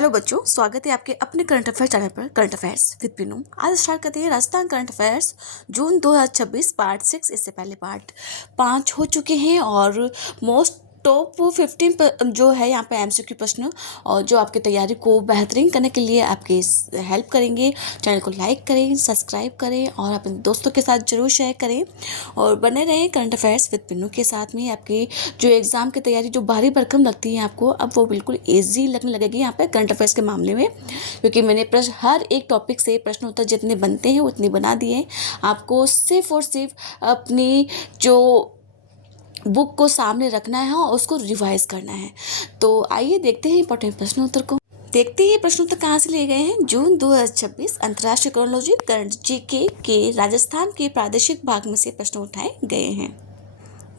Hello बच्चों, स्वागत है आपके अपने करंट अफेयर चैनल पर करंट अफेयर्स विद पिनू। आज स्टार्ट करते हैं राजस्थान करंट अफेयर्स जून 2026 पार्ट 6। इससे पहले पार्ट 5 हो चुके हैं और मोस्ट टॉप 15 जो है यहाँ पे एमसीक्यू प्रश्न और जो आपकी तैयारी को बेहतरीन करने के लिए आपके हेल्प करेंगे। चैनल को लाइक करें, सब्सक्राइब करें और अपने दोस्तों के साथ जरूर शेयर करें और बने रहें करंट अफेयर्स विद पिनू के साथ में। आपकी जो एग्ज़ाम की तैयारी जो भारी भरकम लगती है आपको, अब वो बिल्कुल ईजी लगने लगेगी यहाँ पे करंट अफेयर्स के मामले में, क्योंकि मैंने प्रश्न हर एक टॉपिक से प्रश्न उत्तर जितने बनते हैं उतने बना दिए हैं। आपको सिर्फ और सिर्फ अपनी जो बुक को सामने रखना है और उसको रिवाइज करना है। तो आइए देखते हैं इंपॉर्टेंट प्रश्न उत्तर को। देखते हैं प्रश्न उत्तर कहाँ से लिए गए हैं। जून 2026 अंतर्राष्ट्रीय क्रोनोलॉजी करंट जीके के राजस्थान के प्रादेशिक भाग में से प्रश्न उठाए गए हैं।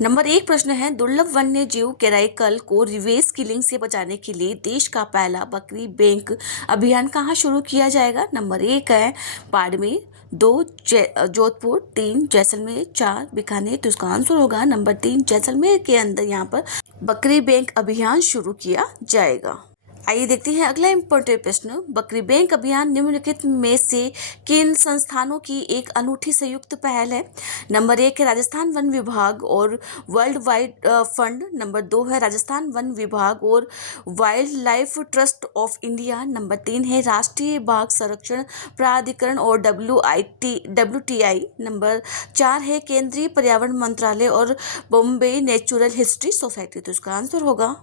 नंबर 1 प्रश्न है, दुर्लभ वन्य जीव केराइकल को रिवर्स किलिंग से बचाने के लिए देश का पहला बकरी बैंक अभियान कहाँ शुरू किया जाएगा। नंबर 1 है बाड़मेर, 2 जोधपुर, 3 जैसलमेर, 4 बीकानेर। तो इसका आंसर होगा नंबर 3 जैसलमेर के अंदर यहाँ पर बकरी बैंक अभियान शुरू किया जाएगा। आइए देखते हैं अगला इम्पोर्टेंट प्रश्न, बकरी बैंक अभियान निम्नलिखित में से किन संस्थानों की एक अनूठी संयुक्त पहल है। नंबर 1 है राजस्थान वन विभाग और वर्ल्ड वाइड फंड। नंबर 2 है राजस्थान वन विभाग और wild life trust of India. Number 3 है राष्ट्रीय बाघ संरक्षण प्राधिकरण और WTI। नंबर 4 है केंद्रीय पर्यावरण मंत्रालय और बॉम्बे नेचुरल हिस्ट्री सोसाइटी। तो इसका आंसर होगा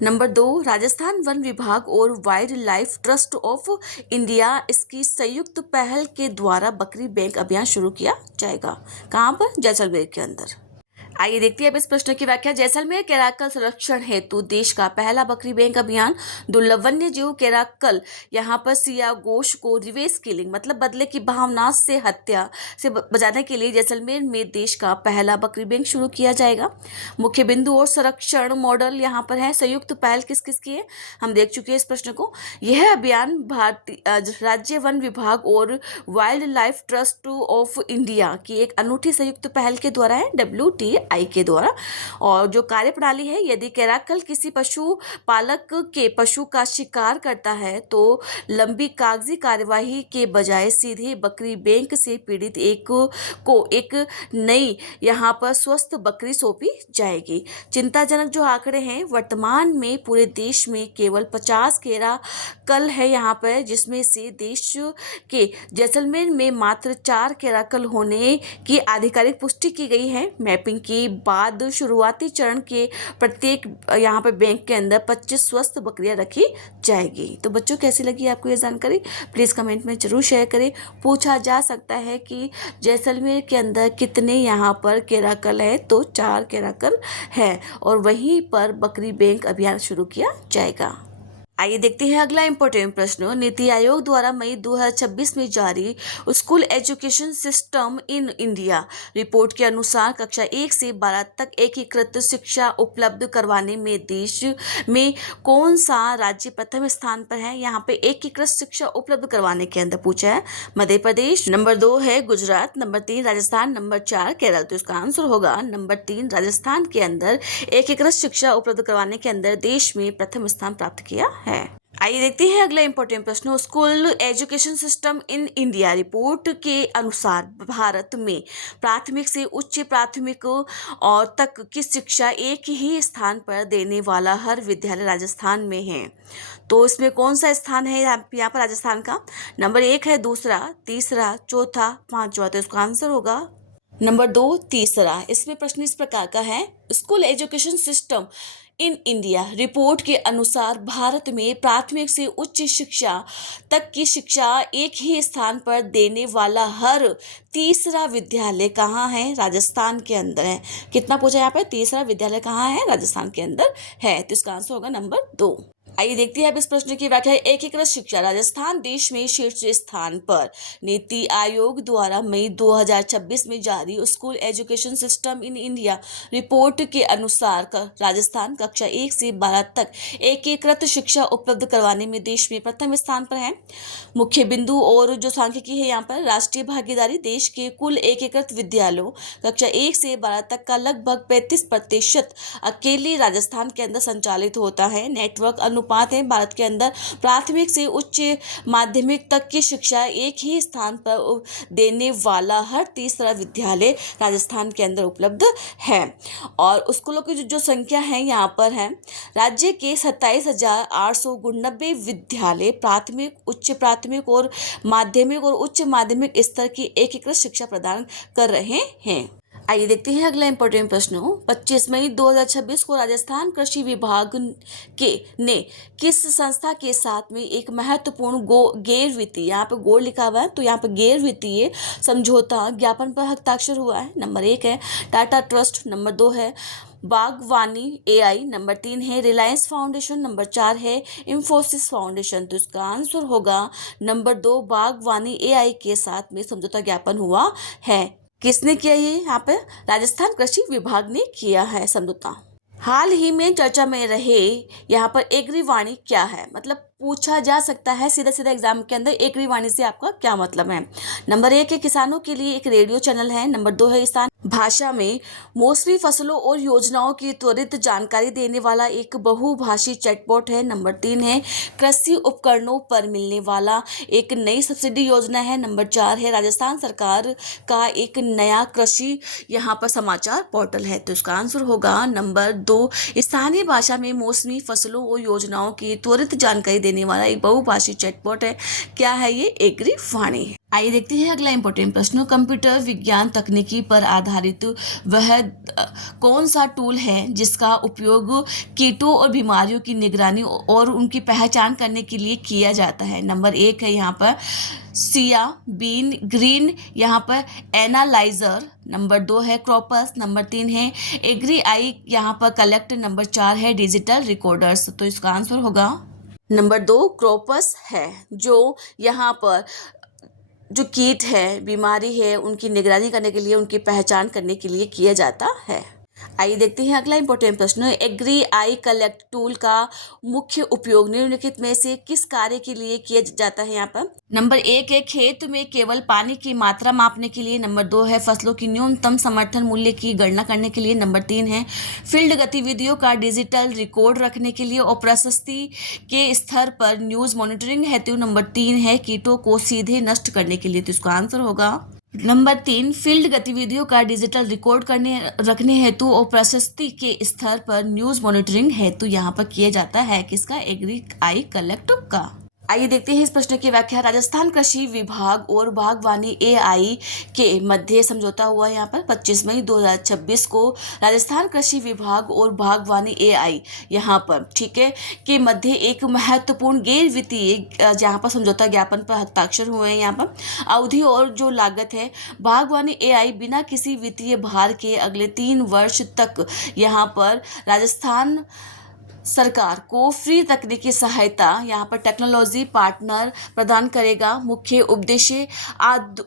नंबर 2 राजस्थान वन विभाग और wild life trust of India. इसकी संयुक्त पहल के द्वारा बकरी बैंक अभियान शुरू किया जाएगा। कहाँ पर? जैसलमेर के अंदर। आइए देखते हैं अब इस प्रश्न की व्याख्या। जैसलमेर केराकल संरक्षण हेतु देश का पहला बकरी बैंक अभियान दुर्लभ वन्य जीव केराकल यहाँ पर सिया गोश को रिवर्स किलिंग मतलब बदले की भावना से हत्या से बचाने के लिए जैसलमेर में देश का पहला बकरी बैंक शुरू किया जाएगा। मुख्य बिंदु और संरक्षण मॉडल यहाँ पर है। संयुक्त पहल किस किस की है हम देख चुके हैं इस प्रश्न को। यह अभियान भारतीय राज्य वन विभाग और wild life trust of India की एक अनूठी संयुक्त पहल के द्वारा है, WTI के द्वारा। और जो कार्यप्रणाली है, यदि केराकल किसी पशु पालक के पशु का शिकार करता है तो लंबी कागजी कार्यवाही के बजाय सीधे बकरी बैंक से पीड़ित एक नई यहाँ पर स्वस्थ बकरी सौंपी जाएगी। चिंताजनक जो आंकड़े हैं, वर्तमान में पूरे देश में केवल 50 केराकल है यहाँ पर, जिसमें से देश के जैसलमेर में मात्र 4 केराकल होने की आधिकारिक पुष्टि की गई है। मैपिंग के बाद शुरुआती चरण के प्रत्येक यहाँ पे बैंक के अंदर 25 स्वस्थ बकरियां रखी जाएगी। तो बच्चों, कैसी लगी आपको ये जानकारी? प्लीज़ कमेंट में जरूर शेयर करें। पूछा जा सकता है कि जैसलमेर के अंदर कितने यहाँ पर केराकल है, तो 4 केराकल है और वहीं पर बकरी बैंक अभियान शुरू किया जाएगा। आइए देखते हैं अगला इंपॉर्टेंट प्रश्न। नीति आयोग द्वारा मई 2026 में जारी school education system in India report के अनुसार कक्षा 1 से 12 तक एकीकृत शिक्षा उपलब्ध करवाने में देश में कौन सा राज्य प्रथम स्थान पर है। यहाँ पे एकीकृत शिक्षा उपलब्ध करवाने के अंदर पूछा है मध्य प्रदेश, नंबर 2 है गुजरात, नंबर 3 राजस्थान, नंबर 4 केरल। तो इसका आंसर होगा नंबर 3 राजस्थान के अंदर एकीकृत शिक्षा उपलब्ध करवाने के अंदर देश में प्रथम स्थान प्राप्त किया है। आइए देखते हैं अगला इंपॉर्टेंट प्रश्न। School education system in India report के अनुसार भारत में प्राथमिक से उच्च प्राथमिक और तक की शिक्षा एक ही स्थान पर देने वाला हर विद्यालय राजस्थान में है। तो इसमें कौन सा स्थान है यहाँ पर राजस्थान का? नंबर 1 है, दूसरा, तीसरा, चौथा, पांचवा। तो इसका आंसर होगा नंबर 2 तीसरा। इसमें प्रश्न इस प्रकार का है, school education system in India report के अनुसार भारत में प्राथमिक से उच्च शिक्षा तक की शिक्षा एक ही स्थान पर देने वाला हर तीसरा विद्यालय कहाँ है? राजस्थान के अंदर है। कितना पूछा यहाँ पे? तीसरा विद्यालय कहाँ है? राजस्थान के अंदर है। तो इसका आंसर होगा नंबर 2। आइए देखते हैं अब इस प्रश्न की व्याख्या। एकीकृत शिक्षा राजस्थान देश में शीर्ष स्थान पर। नीति आयोग द्वारा मई 2026 में जारी school education system in India report के अनुसार राजस्थान कक्षा 1 से 12 तक एकीकृत शिक्षा उपलब्ध करवाने में देश में प्रथम स्थान पर है। मुख्य बिंदु और जो सांख्यिकी है यहाँ पर, राष्ट्रीय भागीदारी देश के कुल एकीकृत विद्यालयों कक्षा 1 से 12 तक का लगभग 35% अकेले राजस्थान के अंदर संचालित होता है। नेटवर्क अनुपात है भारत के अंदर प्राथमिक से उच्च माध्यमिक तक की शिक्षा एक ही स्थान पर देने वाला हर तीसरा विद्यालय राजस्थान के अंदर उपलब्ध है। और स्कूलों की जो संख्या है यहाँ पर है, राज्य के 27,889 विद्यालय प्राथमिक और माध्यमिक और उच्च माध्यमिक स्तर की एकीकृत शिक्षा प्रदान कर रहे हैं। आइए देखते हैं अगला इंपॉर्टेंट प्रश्न। 25 मई 2026 को राजस्थान कृषि विभाग ने किस संस्था के साथ में एक महत्वपूर्ण गैर वित्तीय, यहाँ पे गो लिखा हुआ है तो यहाँ पे गैर वित्तीय समझौता ज्ञापन पर हस्ताक्षर हुआ है? नंबर 1 है टाटा ट्रस्ट, नंबर 2 है बागवानी एआई, नंबर 3 है रिलायंस फाउंडेशन, नंबर 4 है इंफोसिस फाउंडेशन। तो इसका आंसर होगा नंबर 2, बागवानी एआई के साथ में समझौता ज्ञापन हुआ है। किसने किया ये? यहाँ पे राजस्थान कृषि विभाग ने किया है समझौता। हाल ही में चर्चा में रहे यहाँ पर एग्रीवाणी क्या है? मतलब पूछा जा सकता है सीधा सीधा एग्जाम के अंदर, एग्रीवाणी से आपका क्या मतलब है? नंबर 1 है किसानों के लिए एक रेडियो चैनल है, नंबर 2 है स्थानीय भाषा में मौसमी फसलों और योजनाओं की त्वरित जानकारी देने वाला एक बहुभाषी चैटबॉट है, नंबर 3 है कृषि उपकरणों पर मिलने वाला एक नई सब्सिडी योजना है, नंबर 4 है राजस्थान सरकार का एक नया कृषि यहाँ पर समाचार पोर्टल है। तो इसका आंसर होगा नंबर 2, स्थानीय भाषा में मौसमी फसलों और योजनाओं की त्वरित जानकारी देने वाला एक बहुभाषी चैटबॉट है। क्या है ये? एग्रीवाणी है। आइए देखते हैं अगला इंपॉर्टेंट प्रश्न। कंप्यूटर विज्ञान तकनीकी पर आधारित वह कौन सा टूल है जिसका उपयोग कीटों और बीमारियों की निगरानी और उनकी पहचान करने के लिए किया जाता है? नंबर 1 है यहाँ पर सिया बीन ग्रीन यहाँ पर एनालाइजर, नंबर 2 है क्रॉपस, नंबर 3 है एग्री आई यहाँ पर कलेक्ट, नंबर 4 है डिजिटल रिकॉर्डर्स। तो इसका आंसर होगा नंबर 2 क्रॉपस है, जो यहाँ पर जो कीट है, बीमारी है, उनकी निगरानी करने के लिए, उनकी पहचान करने के लिए किया जाता है। आइए देखते हैं अगला इंपॉर्टेंट प्रश्न। एग्री आई कलेक्ट टूल का मुख्य उपयोग निम्नलिखित में से किस कार्य के लिए किया जाता है? यहाँ पर नंबर 1 है खेत में केवल पानी की मात्रा मापने के लिए, नंबर 2 है फसलों की न्यूनतम समर्थन मूल्य की गणना करने के लिए, नंबर 3 है फील्ड गतिविधियों का डिजिटल रिकॉर्ड रखने के लिए और प्रशस्ति के स्तर पर न्यूज मॉनिटरिंग हेतु, नंबर 3 है कीटों को सीधे नष्ट करने के लिए। तो इसका आंसर होगा नंबर 3 फील्ड गतिविधियों का डिजिटल रिकॉर्ड रखने हेतु और प्रशस्ति के स्तर पर न्यूज मॉनिटरिंग हेतु यहाँ पर किया जाता है किसका? एग्री आई कलेक्ट का। आइए देखते हैं इस प्रश्न की व्याख्या। राजस्थान कृषि विभाग और बागवानी एआई के मध्य समझौता हुआ यहाँ पर 25 मई 2026 को राजस्थान कृषि विभाग और बागवानी एआई यहाँ पर ठीक है के मध्य एक महत्वपूर्ण गैर वित्तीय जहाँ पर समझौता ज्ञापन पर हस्ताक्षर हुए हैं। यहाँ पर अवधि और जो लागत है, बागवानी एआई बिना किसी वित्तीय भार के अगले 3 वर्ष तक यहाँ पर राजस्थान सरकार को फ्री तकनीकी सहायता यहाँ पर टेक्नोलॉजी पार्टनर प्रदान करेगा। मुख्य उद्देश्य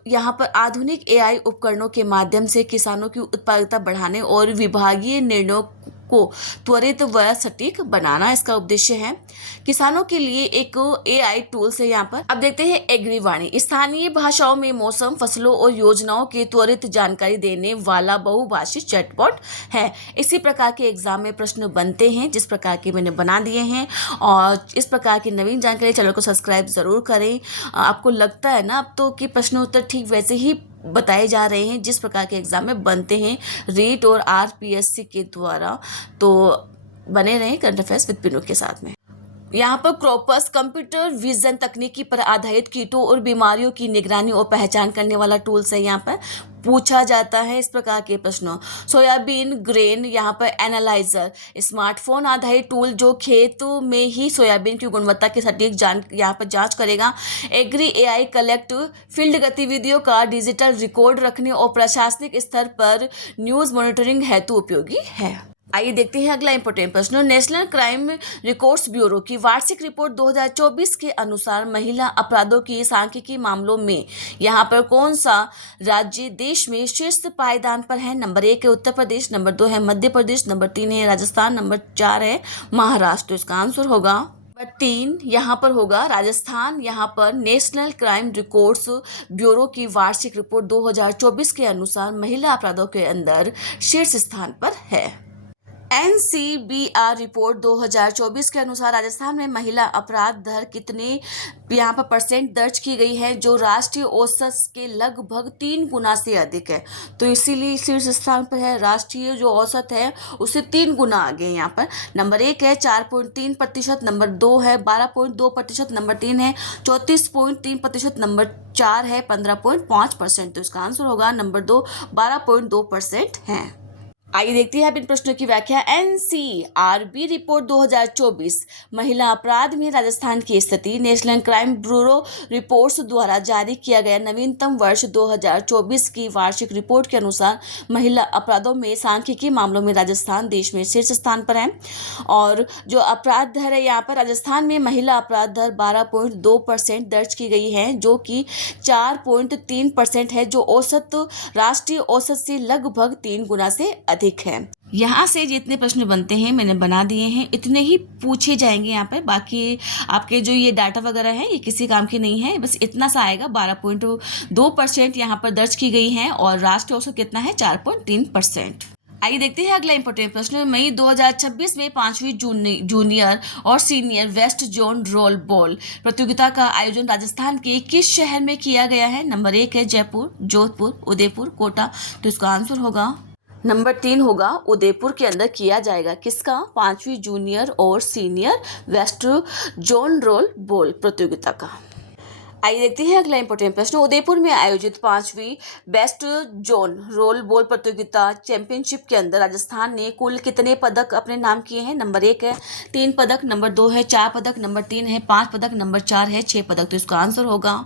यहाँ पर आधुनिक एआई उपकरणों के माध्यम से किसानों की उत्पादकता बढ़ाने और विभागीय निर्णयों को त्वरित व सटीक बनाना इसका उद्देश्य है। किसानों के लिए एक एआई टूल्स है यहाँ पर। अब देखते हैं एग्रीवाणी, स्थानीय भाषाओं में मौसम फसलों और योजनाओं की त्वरित जानकारी देने वाला बहुभाषी चैटबॉट है। इसी प्रकार के एग्जाम में प्रश्न बनते हैं जिस प्रकार के मैंने बना दिए हैं, और इस प्रकार की नवीन जानकारी चैनल को सब्सक्राइब जरूर करें। आपको लगता है ना अब तो कि प्रश्न उत्तर ठीक वैसे ही बताए जा रहे हैं जिस प्रकार के एग्जाम में बनते हैं रीट और आरपीएससी के द्वारा। तो बने रहें करंट अफेयर्स विद पिनू के साथ में। यहाँ पर क्रॉपस कंप्यूटर विजन तकनीकी पर आधारित कीटों और बीमारियों की निगरानी और पहचान करने वाला टूल्स है। यहाँ पर पूछा जाता है इस प्रकार के प्रश्न। सोयाबीन ग्रेन यहाँ पर एनालाइजर स्मार्टफोन आधारित टूल जो खेत में ही सोयाबीन की गुणवत्ता की सटीक यहाँ पर जांच करेगा। एग्री एआई कलेक्ट फील्ड गतिविधियों का डिजिटल रिकॉर्ड रखने और प्रशासनिक स्तर पर न्यूज मॉनिटरिंग हेतु उपयोगी है। आइए देखते हैं अगला इंपॉर्टेंट प्रश्न। नेशनल क्राइम रिकॉर्ड्स ब्यूरो की वार्षिक रिपोर्ट 2024 के अनुसार महिला अपराधों की सांख्यिकी मामलों में यहाँ पर कौन सा राज्य देश में शीर्ष पायदान पर है? नंबर 1 है उत्तर प्रदेश, नंबर 2 है मध्य प्रदेश, नंबर 3 है राजस्थान, नंबर 4 है महाराष्ट्र। तो इसका आंसर होगा नंबर 3 यहाँ पर होगा राजस्थान। यहाँ पर नेशनल क्राइम रिकॉर्ड्स ब्यूरो की वार्षिक रिपोर्ट 2024 के अनुसार महिला अपराधों के अंदर शीर्ष स्थान पर है। NCBR रिपोर्ट 2024 के अनुसार राजस्थान में महिला अपराध दर कितने यहाँ पर परसेंट दर्ज की गई है, जो राष्ट्रीय औसत के लगभग 3 गुना से अधिक है। तो इसीलिए शीर्ष स्थान पर है, राष्ट्रीय जो औसत है उससे 3 गुना आगे है। यहाँ पर नंबर 1 है 4.3%, नंबर 2 है 12.2%, नंबर 3 है 34.3%, नंबर 4 है 15.5%। तो इसका आंसर होगा नंबर 2 12.2% है। आइए देखते हैं अब इन प्रश्नों की व्याख्या। NCRB रिपोर्ट 2024 महिला अपराध में राजस्थान की स्थिति। नेशनल क्राइम ब्यूरो रिपोर्ट्स द्वारा जारी किया गया नवीनतम वर्ष 2024 की वार्षिक रिपोर्ट के अनुसार महिला अपराधों में सांख्यिकीय मामलों में राजस्थान देश में शीर्ष स्थान पर है। और जो अपराध दर है, यहाँ पर राजस्थान में महिला अपराध दर 12.2% दर्ज की गई है, जो कि 4.3% है, जो औसत राष्ट्रीय औसत से लगभग 3 गुना से अधिक है। यहाँ से जितने प्रश्न बनते हैं मैंने बना दिए हैं, इतने ही पूछे जाएंगे यहाँ पर। बाकी आपके जो ये डाटा वगैरह है ये किसी काम के नहीं है, बस इतना सा आएगा। 12.2% यहाँ पर दर्ज की गई है और राष्ट्रीय औसत कितना है 4.3%। आइए देखते हैं अगला इंपॉर्टेंट प्रश्न। मई 2026 में 5वीं जूनियर और senior west zone role ball प्रतियोगिता का आयोजन राजस्थान के किस शहर में किया गया है? नंबर 1 है जयपुर, जोधपुर, उदयपुर, कोटा। तो इसका आंसर होगा नंबर 3 होगा, उदयपुर के अंदर किया जाएगा। किसका? 5वीं जूनियर और senior west zone role ball प्रतियोगिता का। आइए देखते हैं अगला इंपॉर्टेंट प्रश्न। उदयपुर में आयोजित 5वीं बेस्ट जोन रोल बॉल प्रतियोगिता चैंपियनशिप के अंदर राजस्थान ने कुल कितने पदक अपने नाम किए हैं? नंबर 1 है 3 पदक, नंबर 2 है 4 पदक, नंबर 3 है 5 पदक, नंबर 4 है 6 पदक। तो इसका आंसर होगा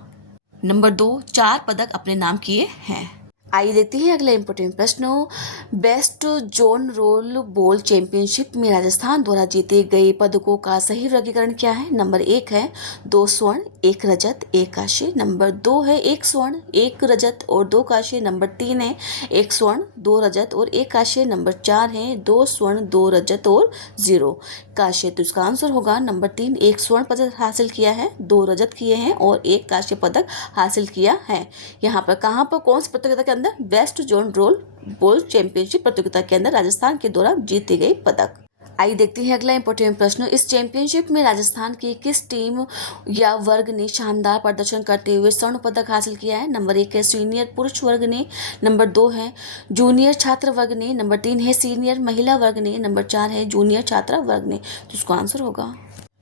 नंबर 2 4 पदक अपने नाम किए हैं। आइए देखते हैं अगला इंपॉर्टेंट प्रश्न। West zone role ball championship में राजस्थान द्वारा जीते गए पदकों का सही वर्गीकरण क्या है? नंबर 1 है 2 स्वर्ण, 1 रजत, 1 कांस्य, नंबर 2 है 1 स्वर्ण, 1 रजत और 2 कांस्य, नंबर 3 है 1 स्वर्ण, 2 रजत और 1 कांस्य, नंबर 4 है 2 स्वर्ण, 2 रजत और 0 कांस्य। तो इसका आंसर होगा नंबर 3 1 स्वर्ण पदक हासिल किया है, 2 रजत किए हैं और 1 कांस्य पदक हासिल किया है। यहाँ पर कहाँ पर कौन सी प्रतियोगिता के अंदर? West zone role ball championship प्रतियोगिता के अंदर राजस्थान के द्वारा जीते गए पदक। आइए देखते हैं अगला इंपॉर्टेंट प्रश्न। इस चैंपियनशिप में राजस्थान की किस टीम या वर्ग ने शानदार प्रदर्शन करते हुए स्वर्ण पदक हासिल किया है? नंबर 1 है सीनियर पुरुष वर्ग ने, नंबर 2 है जूनियर छात्र वर्ग ने, नंबर 3 है सीनियर महिला वर्ग ने, नंबर 4 है जूनियर छात्रा वर्ग ने। तो इसका आंसर होगा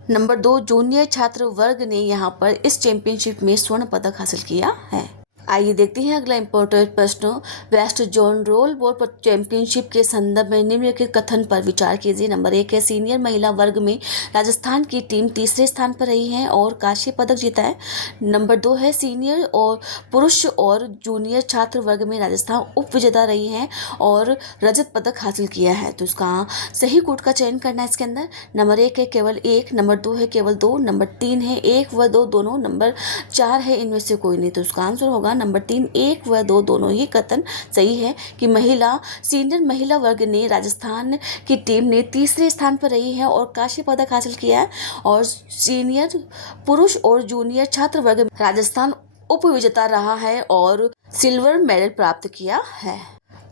नंबर 2 जूनियर छात्र वर्ग ने यहाँ पर इस चैंपियनशिप में स्वर्ण पदक हासिल किया है। आइए देखते हैं अगला इंपॉर्टेंट प्रश्न। West zone role ball championship के संदर्भ में निम्नलिखित कथन पर विचार कीजिए। नंबर 1 है सीनियर महिला वर्ग में राजस्थान की टीम तीसरे स्थान पर रही है और कांस्य पदक जीता है। नंबर 2 है सीनियर और पुरुष और जूनियर छात्र वर्ग में राजस्थान उप विजेता रही है और रजत पदक हासिल किया है। तो इसका सही कोड का चयन करना है इसके अंदर। नंबर 1 है केवल 1, नंबर 2 है केवल 2, नंबर 3 है 1 व 2 दोनों, नंबर 4 है इनमें से कोई नहीं। तो उसका आंसर होगा नंबर 3 1 व 2 दोनों ही कथन सही है कि सीनियर महिला वर्ग ने राजस्थान की टीम ने तीसरे स्थान पर रही है और कांस्य पदक हासिल किया है और सीनियर पुरुष और जूनियर छात्र वर्ग में राजस्थान उप विजेता रहा है और सिल्वर मेडल प्राप्त किया है।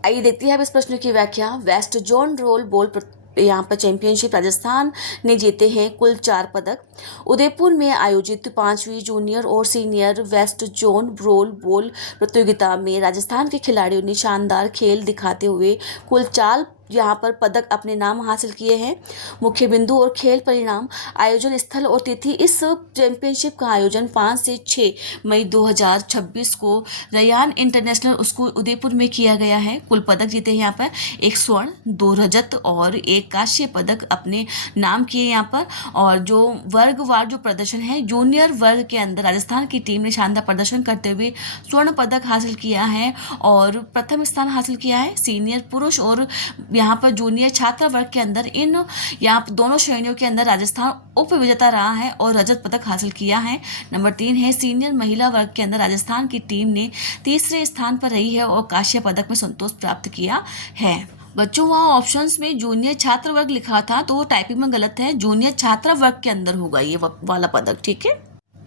आइए देखते हैं अब इस प्रश्न की व्याख्या। वेस्ट जोन रोल बॉल यहाँ पर चैंपियनशिप राजस्थान ने जीते हैं कुल 4 पदक। उदयपुर में आयोजित 5वीं जूनियर और senior west zone role ball प्रतियोगिता में राजस्थान के खिलाड़ियों ने शानदार खेल दिखाते हुए कुल 4 यहाँ पर पदक अपने नाम हासिल किए हैं। मुख्य बिंदु और खेल परिणाम, आयोजन स्थल और तिथि। इस चैंपियनशिप का आयोजन 5 से 6 मई 2026 को रयान इंटरनेशनल स्कूल उदयपुर में किया गया है। कुल पदक जीते हैं यहाँ पर 1 स्वर्ण, 2 रजत और 1 कांस्य पदक अपने नाम किए यहाँ पर। और जो वर्गवार जो प्रदर्शन है, जूनियर वर्ग के अंदर राजस्थान की टीम ने शानदार प्रदर्शन करते हुए स्वर्ण पदक हासिल किया है और प्रथम स्थान हासिल किया है। सीनियर पुरुष और यहाँ पर जूनियर छात्र वर्ग के अंदर इन यहाँ दोनों श्रेणियों के अंदर राजस्थान उप विजेता रहा है और रजत पदक हासिल किया है। नंबर 3 है सीनियर महिला वर्ग के अंदर राजस्थान की टीम ने तीसरे स्थान पर रही है और कांस्य पदक में संतोष प्राप्त किया है। बच्चों वहाँ ऑप्शंस में जूनियर छात्र वर्ग लिखा था तो टाइपिंग में गलत है, जूनियर छात्र वर्ग के अंदर होगा ये वाला पदक, ठीक है।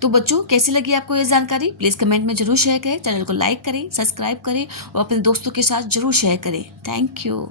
तो बच्चों कैसी लगी आपको ये जानकारी? प्लीज़ कमेंट में जरूर शेयर करें, चैनल को लाइक करें, सब्सक्राइब करें और अपने दोस्तों के साथ जरूर शेयर करें। Thank you.